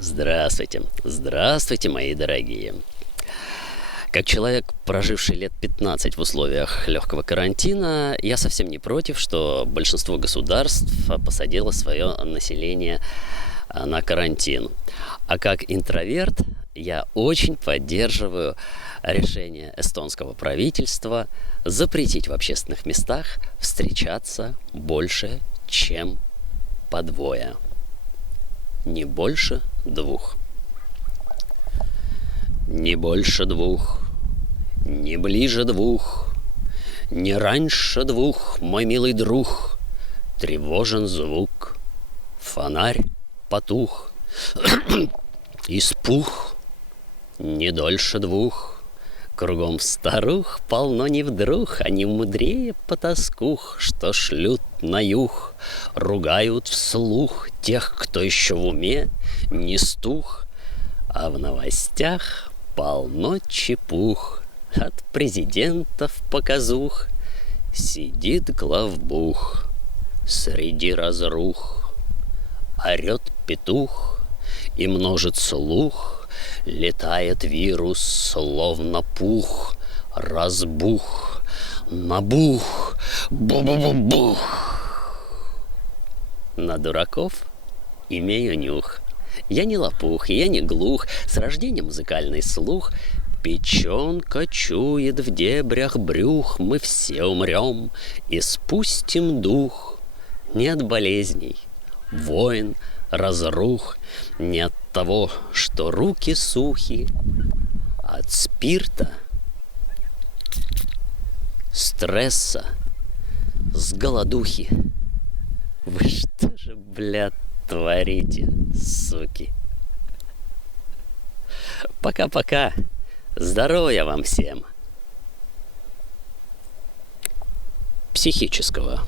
Здравствуйте, здравствуйте, мои дорогие. Как человек, проживший лет 15 в условиях легкого карантина, я совсем не против, что большинство государств посадило свое население на карантин. А как интроверт, я очень поддерживаю решение эстонского правительства запретить в общественных местах встречаться больше, чем по двое. Не больше двух. Не больше двух, не ближе двух, не раньше двух, мой милый друг. Тревожен звук, фонарь потух, испух, не дольше двух. Кругом старух полно не вдруг, они мудрее потаскух, что шлют на юг, ругают вслух тех, кто еще в уме не стух, а в новостях полно чепух от президентов показух. Сидит главбух среди разрух, орет петух и множит слух. Летает вирус, словно пух, разбух, набух, бу-бу-бу-бух. На дураков имею нюх. Я не лопух, я не глух, с рождения музыкальный слух. Печенка чует в дебрях брюх, мы все умрем и спустим дух. Не от болезней, войн, разрух, не от того, что руки сухи, а от спирта, стресса, с голодухи. Вы что же, бля, творите, суки? Пока-пока. Здоровья вам всем. Психического.